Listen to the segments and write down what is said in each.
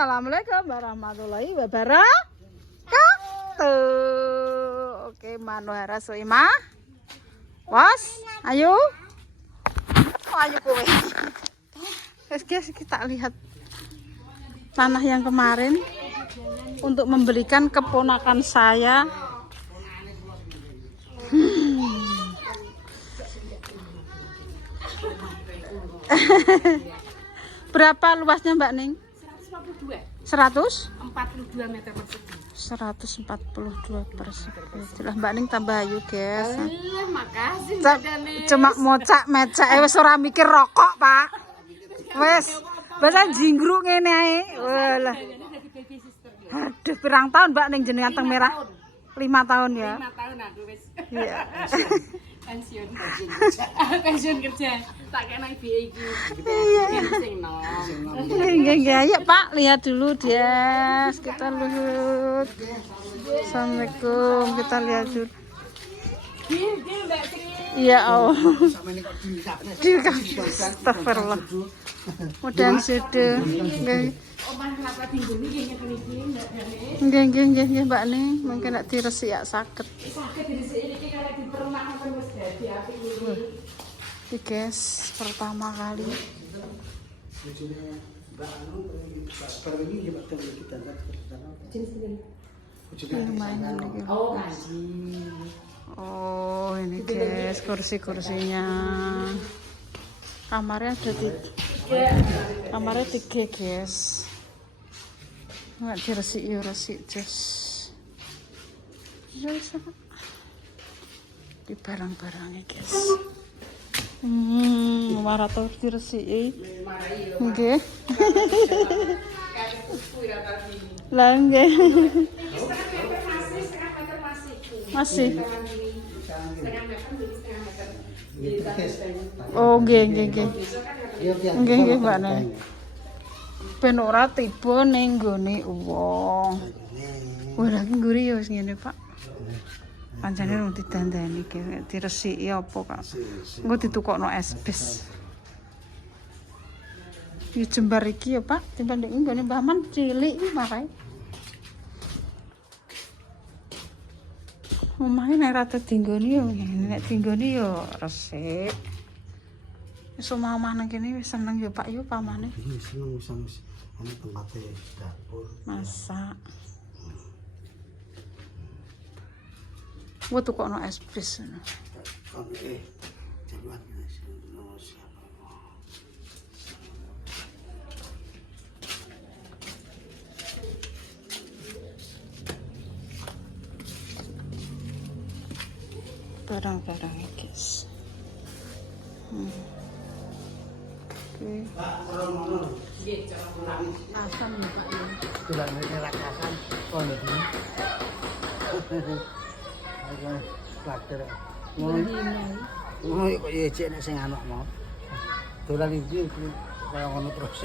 Assalamualaikum warahmatullahi wabarakatuh. Oke, Manohara Soima. Was, ayo. Ayo kowe. Guys, kita lihat tanah yang kemarin untuk membelikan keponakan saya. Berapa luasnya Mbak Ning? 142 meter persegi. 142 persegi. Lah Mbak Ning tambah ayu, guys. Makasih. Cuma mocak-mecak wis ora mikir rokok, Pak. Wis, bahasa jinggruk ngene ae. Walah. Aduh, pirang tahun Mbak Ning jenengan teng merah? 5 tahun ya. 5 tahun aku wis. Iya. Pensiun kerja. Tak kena iki. Iya. Sing nom. Nggih, ya Pak, lihat dulu dia. Kita lihat. Assalamualaikum, kita lihat dulu. Iya, oh. Astagfirullah. Mudahan sudah. Nggih. Nggih, Mbak Ning, mungkin nek diresik ya saged. Sakit diresiki iki karek dipermak kan wis dadi apik iki. Iki guys, pertama kali. Lumayan lagi. Oh, ini guys, kursi-kursinya. Kamarnya ada kamarnya 3 guys. Nggak diresik ya resik jos. Di barang-barangnya guys. Maraton diresiki. Nggih. Lah nggih. Masih. Oh, nggih. Nggih, Mbak Ning. Ben ora tiba ning nggone wong. Wah, lagi ngguri ya wis ngene, Pak. Pancene rung didandani iki, diresiki apa, Kak? Engko ditukokno es bis. Iki jembar iki ya, Pak, jembar ning nggone Mbah Man cilik iki makae. Omahe nek rada dinggone yo ngene, nek dinggone yo resik. Wis omah nang kene wis seneng yo, Pak yo pamane. Wis seneng ana tempate dapur. Masak. Wah, tukokno es bis ngono. Barang-barang guys. Oke. Asam ya Pak ya. Tulang merah kasan kono iki. Plater. Ngono kok ya cek nek sing anak mau. Dolan iki kaya ngono terus.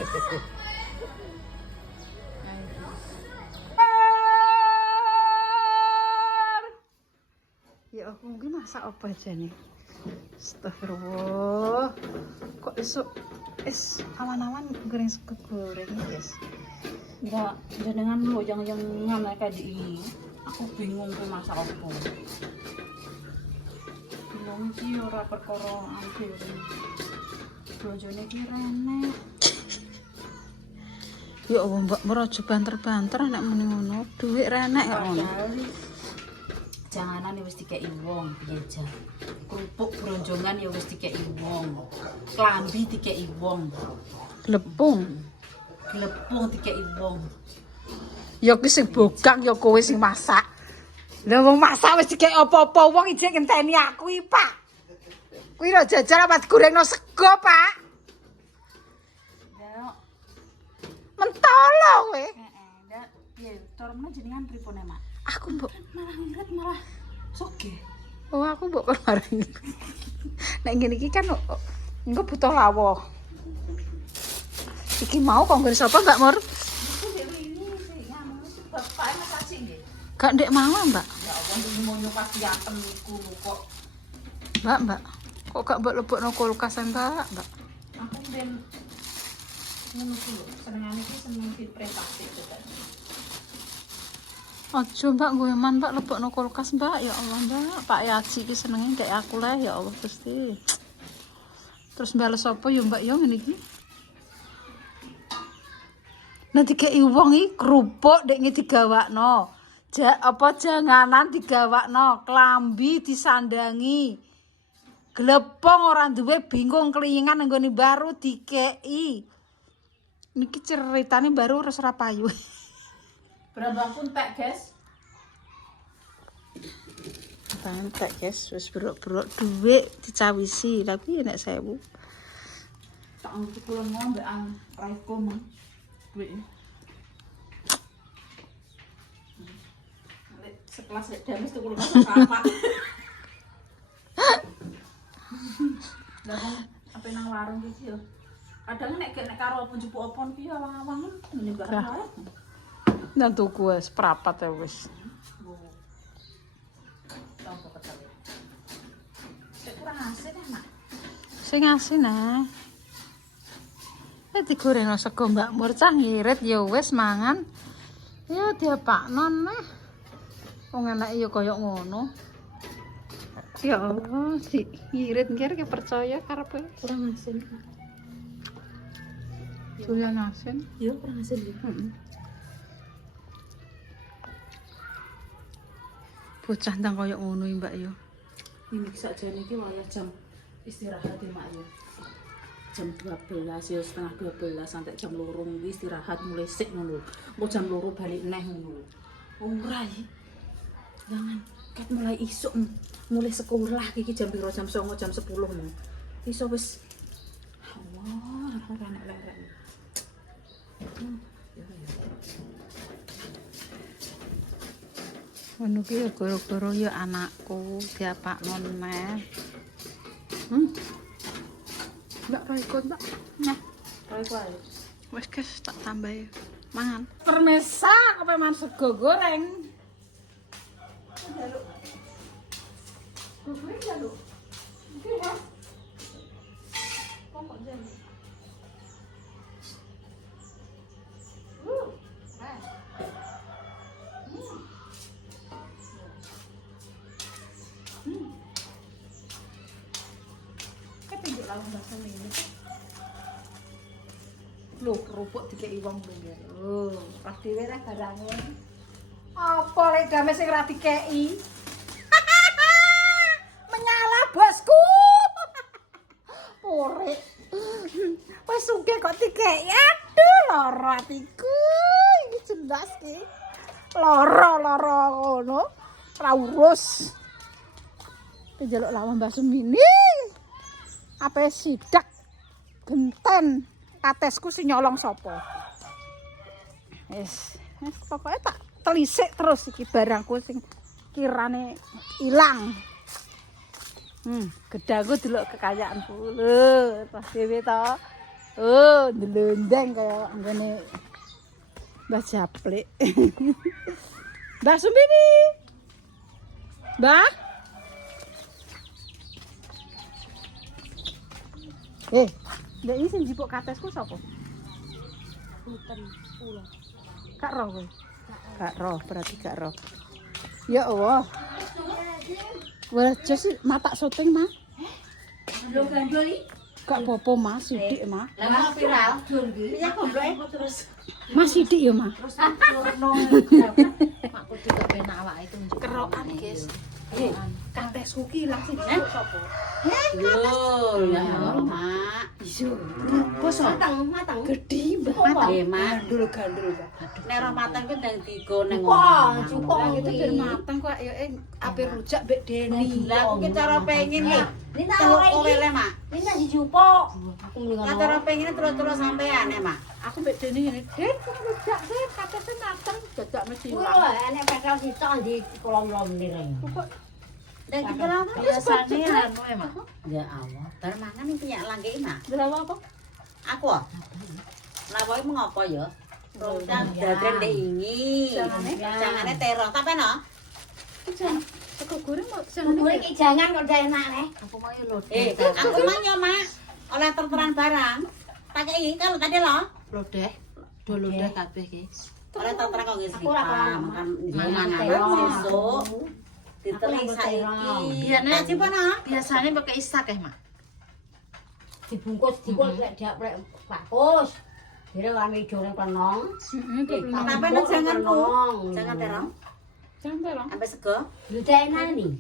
Ya aku mungkin masak apa aja nih. Astagfirullah. Kok esok awan-awan goreng sego goreng guys. Enggak, jenengan lo yang ngene kayak ini. Aku bingung ku masak apa. Bingung iki ora perkara akhir. Bojone ki rene. Ya Allah, Mbak merojo banter-banter nek muni ngono. Duit renek kok ngono. Janganan wis dikeki wong piye jan. Kerupuk bronjongan ya wis dikeki wong. Klambi dikeki wong. Lepung. Glepung dikeki wong. Ya ki sing bogak ya kowe sing masak. Lah wong masak wis dikeki apa-apa wong ijek ngenteni aku iki, Pak. Kuwi lho jajar apa digorengno sego, Pak. Ya, Mentolo kowe. ndak piye cara meneh jenengan pripun Mak? Aku mbok Malah ngirit malah soge. oh aku mbok kemarin. Nek ngene iki kan engko butuh lawuh. Iki mau kok nggon sapa Mbak Mur? Bapak masak sing nggih. Gak ndek mau, Mbak. Ya Allah nyuwun pasti antem niku kok. Mbak. Kok gak mbok lebokno kulkas, Mbak? Aku ben Ngono ku lho, senengane iki seneng diprestasi tekan. Aja Mbak goeman Mbak lebokno kulkas Mbak. Ya Allah Mbak, Pak Yaji iki senenge kayak aku lah ya Allah Gusti. Terus bales apa ya Mbak ya ngene iki? Nanti kayak wong iki kerupuk dek digawakno. Janganan digawakno, klambi disandangi. Glepong ora duwe bingung kelingan nggone baru dikei. Niki ceritane baru wis ora payu. Berapa pun tak, guys? Pantek guys, wis berok-berok dhuwit dicawisi tapi nek 1000. Tak untuk kula ngombe ang raiko mah. Duit. Sekelas lek dames tuh kula kapan. Lah apa nang warung iki yo. Kadang nek karo apa njupuk apa iki awang-awang ngene Mbak. Nang tuku wis prapat ya wis. Kurang asin ya, Mak. Sing asin ah. Digoreng sego Mbak Mur cah ngirit ya wis mangan. Ya diapaknon nah. Wong enak ya kaya ngono. Ya Allah, si ngirit kira percaya karepe Kurang asin. doyan asin. Iya, kurang asin ya. Bocah ndang kaya ngono Mbak ya. Ini sakjane iki wayah jam istirahat ya, Mak ya. Jam 12 ya setengah 12 sampai jam 2 istirahat mulai sik ngono. Engko jam 2 balik neh ngono. Ora iki. Jangan ket mulai isuk mulai sekolah iki jam 2 jam 9 jam 10 ngono. Iso wis Allah, ora enak lerek. Ngono ki ya goro-goro ya anakku diapaknon neh. Mbak Royko Mbak. Nah, Royko ae. wis guys tak tambahi mangan. Permesa kepeman sego goreng. Goreng ya, Lu. Oke, ya. Pokok jadi. Ketunjuk lawan bahasa ini. Loh, kerupuk dikei wong lho. Oh, pas dhewe rek barange. Apa lek dame sing ora dikei? Menyala bosku. Orek. Wes sugih kok dikei. Aduh, lara atiku. Iki jendas ki. Lara ngono. Ora urus. Penjeluk lawan Mbak Sumini. Apa sidak genten katesku sing nyolong sapa. Wis pokoke tak telisik terus iki barangku sing kirane ilang. Gedangku delok kekayaanku. Lho, pas dhewe to. Oh, ndelendeng kaya nggone Mbah Japlik. Mbah Sumini. Mbah. Ndek iki sing njipuk katesku sapa? Muten kula. Gak roh kowe. Gak roh, berarti gak roh. Ya Allah. Wah, jas matak syuting, Mas. Gandul iki. Gak apa-apa, Mas, sidik, Mas. Lah viral dul iki. Iya gombloke terus. Mas sidik ya, Mas. Terus turno. Makku tidak penak awake itu njupuk. Kerokan, guys. Katesku ki ilang sing sapa? Yo, ya Mak. Iya. Bos matang. Gede, Mbak. Nggih, Mak. Gandul, Mbak. Nek ora matang ku ndang digo ning Wah, omah. cukup gitu biar matang kok ya ape rujak mbek Deni. Lah aku ki cara pengen ya. Ini tak Teluk ora kowe iki. le, Mak. Ini tak dijupuk. Aku mendingan Lah cara pengen terus-terus sampean ya, Mak. Aku mbek Deni ngene, "Den, rujak Den, katese mateng, dadak mesti kuwi ilang." lho enek pekel sitok di kolom-kolom ndire. Dan kita lama biasane anu ya, Mak. Ya Allah, bar mangan iki nyak langke, Mak. Berapa apa? Aku ah. Lah kowe mengapa ya? Rujak daden ndek ingi. Jangane terong, tapi no? Sego goreng kok Kuwi iki jangan kok ndak enak le. Aku mau lho. Aku mau ya, Mak. Oleh terteran barang. Tak kei kalau tadi loh. Lodeh. Do lodeh kabeh iki. Ora tak terang kok Aku ora paham. makan Mangan sesuk. Diteling saiki. Biasane Cipana. biasane pakai isak Mak. Dibungkus dikul lek dak lek bagus. Dire kami goreng penong. Tapi nek janganku. Jangan terong. Jangan terong. Sampai sego. Lu enak nih.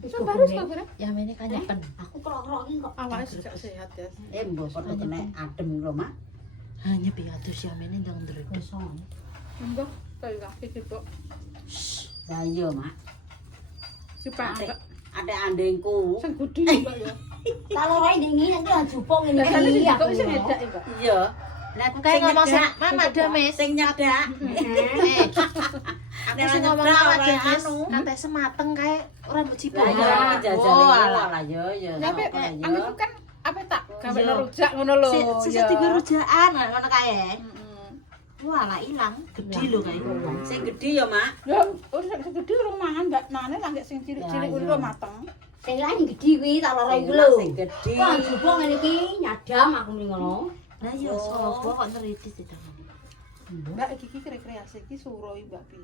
Baru sekarang. Ya ini kan nyepen. Aku krok-krok iki kok. Awalnya juga sehat ya. Mbok kok kena adem lho, Mak. Hanya piatus ya ini ndang ndrek. Kosong. Enggak, kayak gitu kok. Lah iya, Mak. Coba Ada andengku. sing gede Mbak ya. Kalau ora ndingi nanti jupuk ngene Kan iki. kok iso nyedak Mbak. Iya. Lah aku kayak ngomong sing Mama Dames. Sing nyedak. Aku sing ngomong sama Dames. Kate semateng kae ora mbok cipok. Lah iya jajal lah ya ya. Tapi anu itu kan apa tak gawe rujak ngono lho. Sing tiga rujaan ngono kae. Wah, lah ilang. Gede lho kae. Sing gedhi ya, Mak. Ya, sing gede urung mangan, Mbak. Mangane lagi sing cilik-cilik urung mateng. Sing lain gedhi kuwi tak lara iku Sing lho. sing gedhi. Kok jupuk ngene iki nyadam aku mrene ngono. Lah iya sapa kok neritis itu. Mbak iki rekreasi iki suro Mbak pi.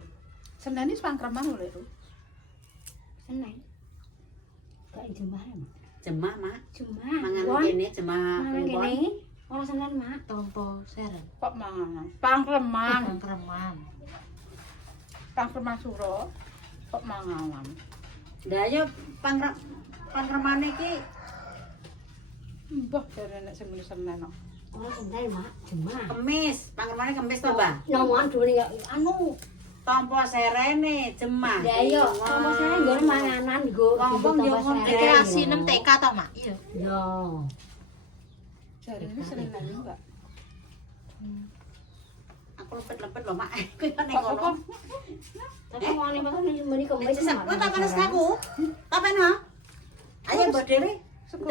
Senin iki pangkreman lho lho. Seneng. Kayak jemah ya, Mak. Jemah, Mak. Jemah. Mangan Won, kene jemah mangan kliwon. kene. Ora seneng, Mak. Tompo seren. Kok mangan? Pangkreman. Kreman. Pangkreman suro. Kok mangan? Lah ya pangkremane iki Mbah jare nek sing muni Senin kok. Ora seneng, Mak. Jemah. kemis. Pangkremane kemis to, Mbak? Nomoan dhewe ya anu. Tompo serene jemah. Ya iya, apa saya nggon manganan nggo. Ngomong yo ngono. Iki asinem TK to, Mak? Iya. Yo. Jare ini Senin Mbak. Aku lepet-lepet lho, Mak. Kuwi kan ning Kok ngono. Tapi mau nih makan meni kemis. Wis tak panas aku. Tapen ha? Ayo mbok dhewe. Sego.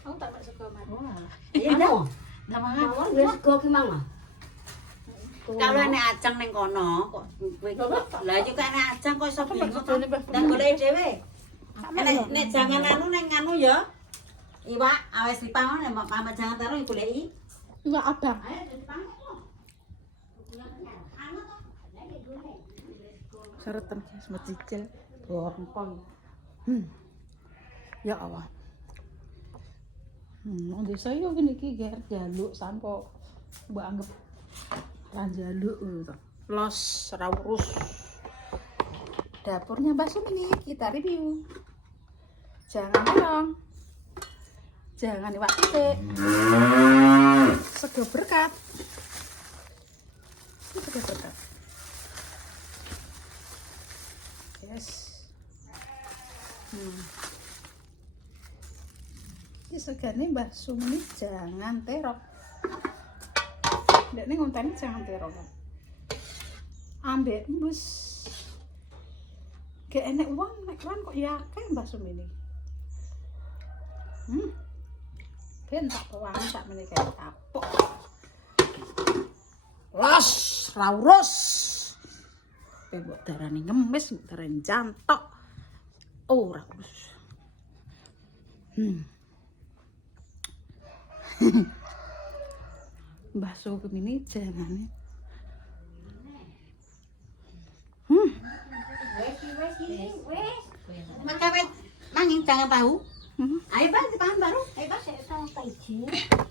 Aku tak mek sego Mas. Wah. Iya dah. Lah mangan. Mawon wis sego ki mang. Kalau enek ajang ning kono kok kowe lah yo kok enek ajang kok iso bingung to. Dan golek dhewe. Nek jangan anu ning anu ya. Iwak awes dipangon nek pamat jangan taruh goleki. Enggak abang. Ayo dipangon. Saretan semut cicil. Borong. Ya Allah. Nang desa yo ngene iki ger jaluk sampo mbok anggap ra jaluk ngono to. Los ra urus. Dapurnya Mbak Sumi kita review. Jangan dong. Jangan iwak titik. Sego berkat. Sego berkat. Yes. Ini segane Mbah Sumi jangan terok. Ndek ning ngontene jangan terok. Ambek embus. Gak enek uang nek kan kok ya akeh Mbah Sumi ini. Ben tak pewangi tak meneh kaya kapok. Los, raurus. Mbok darani ngemis, mbok darani jantok. Ora urus. Mbah Sugeng ini jangane. Makawet manging jangan tahu. Ayo Pak dipangan baru. Ayo Pak.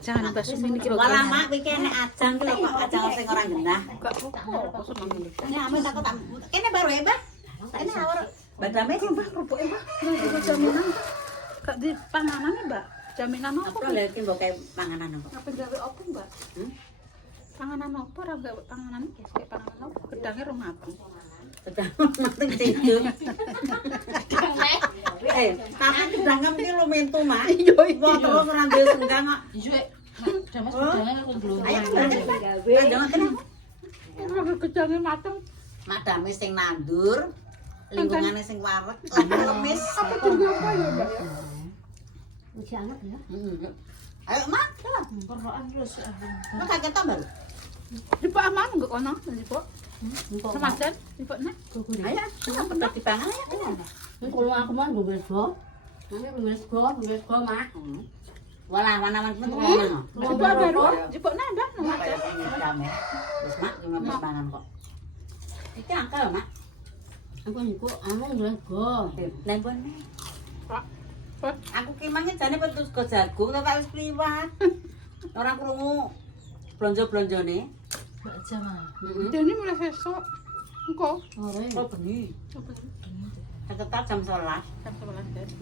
Jangan Mbah Sumi iki lho. Ora mak iki enek ajang ki lho kok ajang sing ora genah. Gak apa-apa, aku seneng ini. Ini ame tak tak. Kene baru ya, Mbak. Kene awur. Badame ki Mbah kerupuk Mbah. Ini jaminan. Gak di panganane Mbak. Jaminan apa? apa lha iki mbok kae panganan kok. Apa gawe apa Mbak? Panganan apa ora gawe panganan iki? Kayak panganan apa? Gedange rong mateng. Sedang mateng cincun. Tapi gedangem ki lu mentu, Mak. Iya iya. Terus ora duwe senggang kok. Iya. Damas udangan aku belum. Ayo jangan tenang. Ora gedange mateng. Madame sing nandur, lingkungane sing wareg, lan lemis. Apa tunggu apa ya Mbak ya? Uji anak ya. Ayo, Mak. Perloan terus. Mak kaget ta baru. Dipok aman enggak kono, dipok. Semajan, dipok nek. Ayo, kenapa tak dipangan ya? Kalau aku mau nggo sego. Nanti nggo sego, Mak. Walah mana-mana metu ngono. Jebok baru, jebok nambah nomor Kayak pengen rame. Wis mak cuma mangan kok. Iki angkel mak. Aku niku amung go. Nembon. Pak. Aku ki mangan jane petus go jagung tak wis kliwat. Ora krungu blonjo-blonjone. Mbak Jama. Dene mulai besok. Engko Ore. Oh bengi. Tetap jam 11. Jam 11 guys.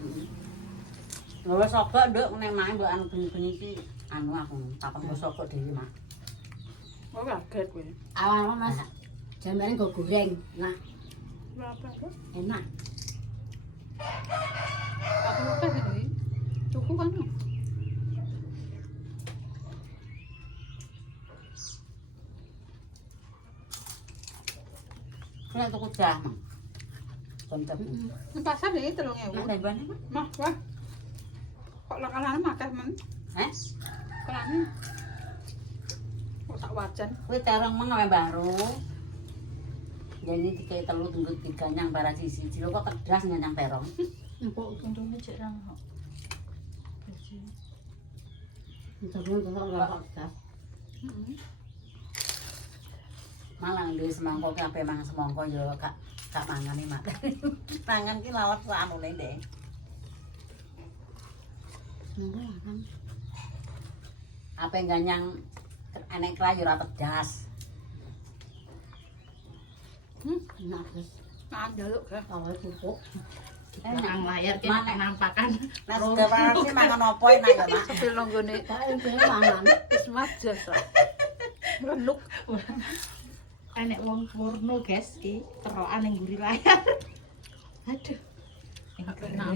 Lho sogok nduk nek main mbok anu bengi-bengi iki anu aku takon go sogok dhewe mak. Oh kaget kowe. Awal Mas. Jambare go goreng. Nah, Berapa tuh? enak. Aku lupa sih. Cukup kan? Nek tuku jah mak. Koncep. di pasar deh 3.000. Nang nembon. Mah, wah. Kok lakalane makan men? Heh. Kalane. Kok tak wajan. Kuwi terong mengawe baru. Jadi dikai telu tunggu diganyang para sisi. Lho kok kedas nyanyang terong. Empuk untungnya cek rang kok. Terus ora kok. Malah duwe semangkok ki ape mangan semangkok ya gak mangan iki mak. Mangan ki lawat anune Dek. Ape ganyang enek krayu ora pedas. Enak wis. Nah, jaluk ke. Awal pupuk. Nang layar ki nampakan. Nah sekarang sih mangan opo enak ya mak. Sambil nonggone Tak mangan. wis jasa. Meluk. Enek wong porno guys ki terokan ning mburi layar. Aduh.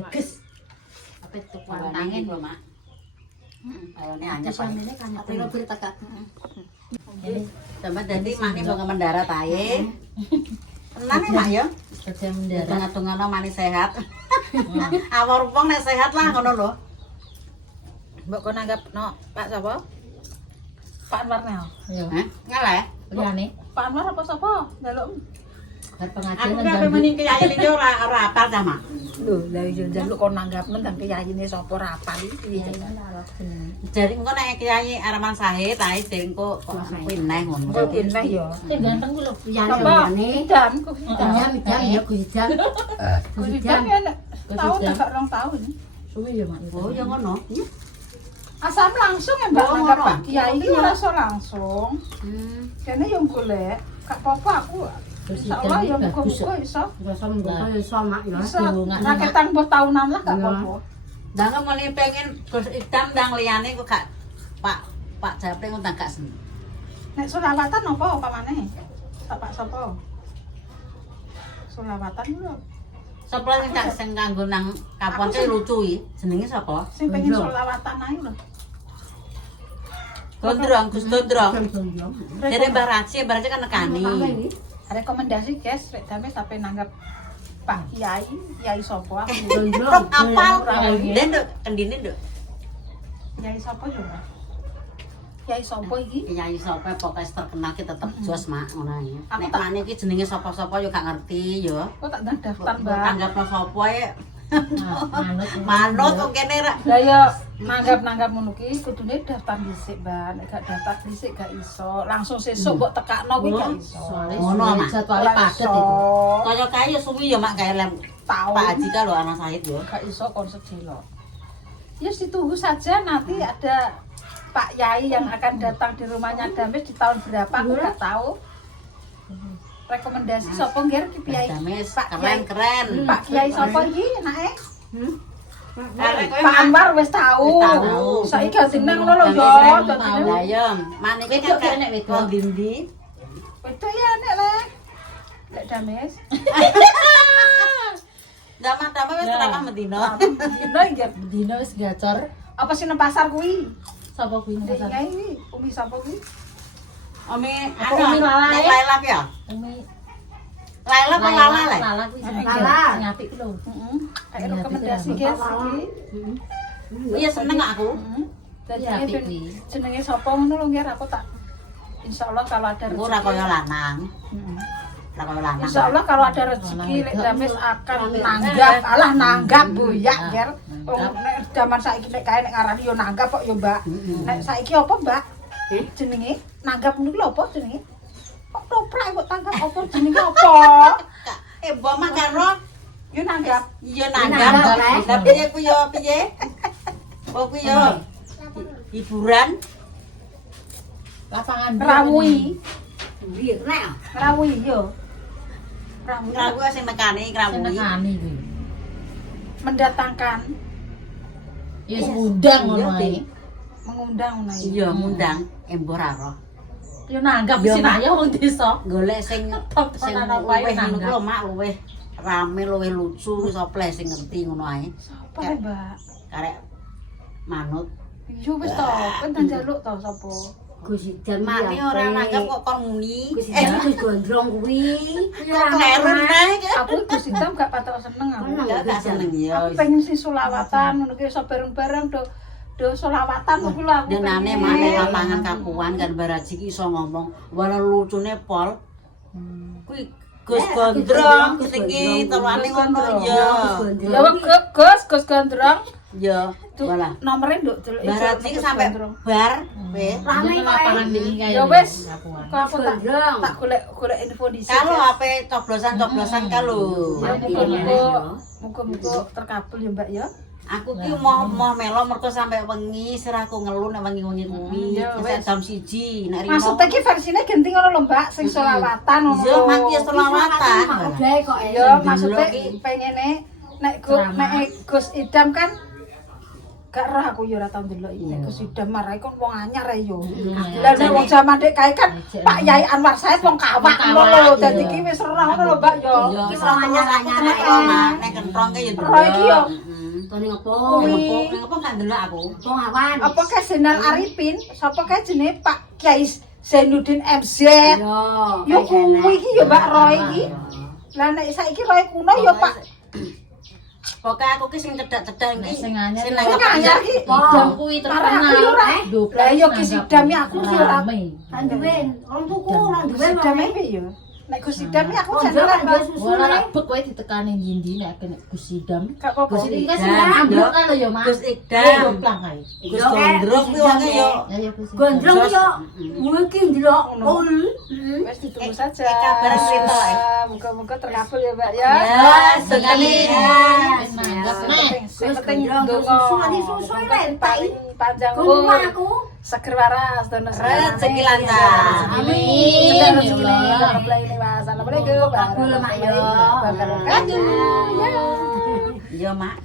Ges. Apa tuh Tangan pantangin lho mak. Ayo nih anyep. Samene kan apa lo bertekad. Sampe dadi mak nih mau mendarat ae. Tenan ya mak ya. kerja mendarat. Tengah-tengah manis sehat. Awor wong nek sehat lah ngono lho. Mbok kok nanggap no, Pak sapa? Pak Anwar Nel. Yo. Hah? Ngalah. Liyane Pak Anwar apa sapa? Njaluk. bar Aku pengajian ki ape muni kiai iki ora apal ta mak. Lho, lah yo njaluk kok nanggapnen dan kiyayine sapa ora apal iki. Jadi engko nek kiai Arman Sahid ae dengko kok kuwi neh ngono. Kok pindah yo. sing ganteng ku lho. Yane Apa? yane. Dan kok Jam ya kuidan. Kuidan ya nek tahun enggak 2 tahun. Suwi yo mak. Oh ya ngono. Asam langsung ya Mbak Oh, nanggap ngono. Pak Kiai iki ora iso langsung. Kene yo golek, gak apa-apa aku. Insyaallah ya muga-muga iso. Rasa mbok yo sama ya. Iso raketan mbok tahunan lah gak apa-apa. Ndang muni pengen Gus Idam ndang liyane kok gak Pak Japri kok gak seneng. Nek selawatan apa maneh? Pak sapa? Selawatan lho. Sapa sing gak sing kanggo nang kapon ki lucu iki. Jenenge sapa? Sing pengen selawatan ae lho. Gondrong, Gus Gondrong. Jadi Mbah Raci kan nekani. Rekomendasi guys, rek damai sampai nanggap Pak Kiai, Kiai sapa? Gondrong. Apal. Den nduk, kendine nduk. Kiai sapa yo, Mbak? Kiai sapa iki? Kiai sapa pokoke terkenal ki tetep jos mak ngono ae. Nek mane iki jenenge sapa-sapa yo gak ngerti yo. Kok tak ndang daftar, Mbak? Tanggapno sapa ya. Manut. Manut kok kene ra. Lah ya nanggap ngono ki kudune daftar dhisik, Mbak. Nek gak daftar dhisik gak iso. Langsung sesuk mbok tekakno kuwi gak iso. Ngono, Mak. Jadwale padet itu. Kaya kae yo suwi yo mak gawe lem. Tahu. Pak Haji ka lho anak Said yo. Gak iso kon sedelo. Ya ditunggu saja nanti ada Pak Yai yang akan datang di rumahnya Damis di tahun berapa aku gak tahu. Rekomendasi sapa ngger ki Kiai? Damis Pak Kiai. keren. Pak Kiai sapa iki enake? Arek kowe Pak Anwar wis tahu. tahu. Saiki gadine ngono lho yo. Tahu ya. Maniki kan gak nek wedok ndi. Itu ya nek le. Lek Damis. Dama-dama wis teramah medina. Dino nggih. Dino wis gacor. Apa sih nang pasar kuwi? Sapa kuwi nang Dek pasar? Kiai iki, umi sapa kuwi? Umi Apa Umi Lala, nek ya? Laila ya? Umi Laila apa Lala le? Lala kuwi sing Lala. sing apik ku lho. Heeh. Kayak rekomendasi guys iki. Iya seneng aku. Dan Iya, apik kuwi. jenenge sapa ngono lho ngger aku tak insyaallah kalau ada Aku ora kaya lanang. Heeh. Ora kaya lanang. Insyaallah kalau ada rezeki Lek Damis akan nanggap, alah nanggap boyak nger. nek zaman saiki nek kae nek ngarani yo nanggap kok yo, Mbak. Nek saiki apa, Mbak? Jenenge nanggap niku lho apa jenenge? Kok toprak kok tangkap apa jenenge apa? Mbok makan ro. Yo nanggap. Iya nanggap. Lah piye ku yo piye? Oh ku yo hiburan Lapangan Rawuhi. Biar nek. Rawuhi yo. Rawuhi. krawu sing nekani krawu. Senengane kuwi. Mendatangkan, Ya ngundang ngono ae. mengundang ngono iki. Iya ngundang mbok ra ro. Yo nanggap Yo, sing ayo wong desa. Golek sing sing Ana wae luwih ngono nanggap. lho mak luwih rame luwih lucu sapa sing ngerti ngono ae. Sapa le, Mbak? Karek manut. Yo wis to, kan tak njaluk to sapa? Gus Idam Mane ora nanggap kok kon muni. Gus Idam Gus Gondrong kuwi. Kok kleru nae. Aku Gus Hitam gak patok seneng aku. Ya gak seneng ya. Aku pengen sih solawatan ngono ki iso bareng-bareng do solawatan ngono lho aku. Denane mak nek lapangan kapuan kan Baraji ki iso ngomong wala lucune pol. Kuwi Gus Gondrong tinggi telane ngono ya. Ya Gus Gondrong. Ya, wala. Nomere nduk delok Baraji ki sampe bar wis. Rame kok. Lapangan wingi kae. Ya wis. Lapangan. Kok aku tak golek info dhisik. Kalau HP coblosan-coblosan kalau. Ya muga-muga terkabul ya Mbak ya. Aku ki mau melo mergo sampe wengi siraku ngelu nek wengi-wengi kuwi. Ya, Wis wis. jam 1 nek rino. Maksudnya ki versine ganti ngono lho Mbak, sing solawatan ngono. Iya, mak ya selawatan. Udah kok. Ya maksudnya pengene nek Gus Idam kan gak roh aku ya ora tau ndelok iki. Nek Gus Idam marai kon wong anyar ae yo. Lah nek wong jaman dek kae kan Pak Yai Anwar Said wong kawak ngono lho. Dadi iki wis roh ngono lho Mbak yo. Iya, Iki anyar-anyar nek ae. nek kentrong ki ya Roh iki yo. Tone ngopo? Ngopo gak ndelok aku. Wong awan. Apa kae Zainal Arifin? Sapa kae jenenge Pak Kiai Zainuddin MZ? Yo. Yo kuwi iki yo Mbak Roy iki. Lah nek saiki Roy kuno yo Pak Pokoke aku ki sing cedak-cedak iki. Sing anyar. Sing Sing nanggap anyar ki. Idam kuwi Marah aku terkenal. yo ora. Duh, Lah yo Gus Idam ya aku ki ora. rame. Randuwen. Orang tuku randuwen. Gus Idam iki yo. Nek Gus Idam iki aku Oh, jeneng jangan, Mbak. Gus. Ora nek bek kowe ditekani ndi nek kena Gus Idam. Gak apa-apa. Gus Idam kan Idam, sing ambruk yo. kan lho ya, Mak. Gus Idam. Plang kae. Gus Gondrong kuwi wonge yo. Ya ya Gus. Gondrong yo. Mungkin ndelok pol. Wes ditunggu saja. kabar cerita, Muga-muga terkabul ya, Mbak ya. Ya, sekali. Wis nanggap nek. Sing penting Gondrong, ndonga. susu, nanti susu rentai. Paling panjang Kumah aku. seger waras dono Rezeki lancar. Amin. Sedang Ya rezeki Allah. Assalamualaikum. Kabul, Mak, ya. Wabarakatuh. Ya. Yo, Mak.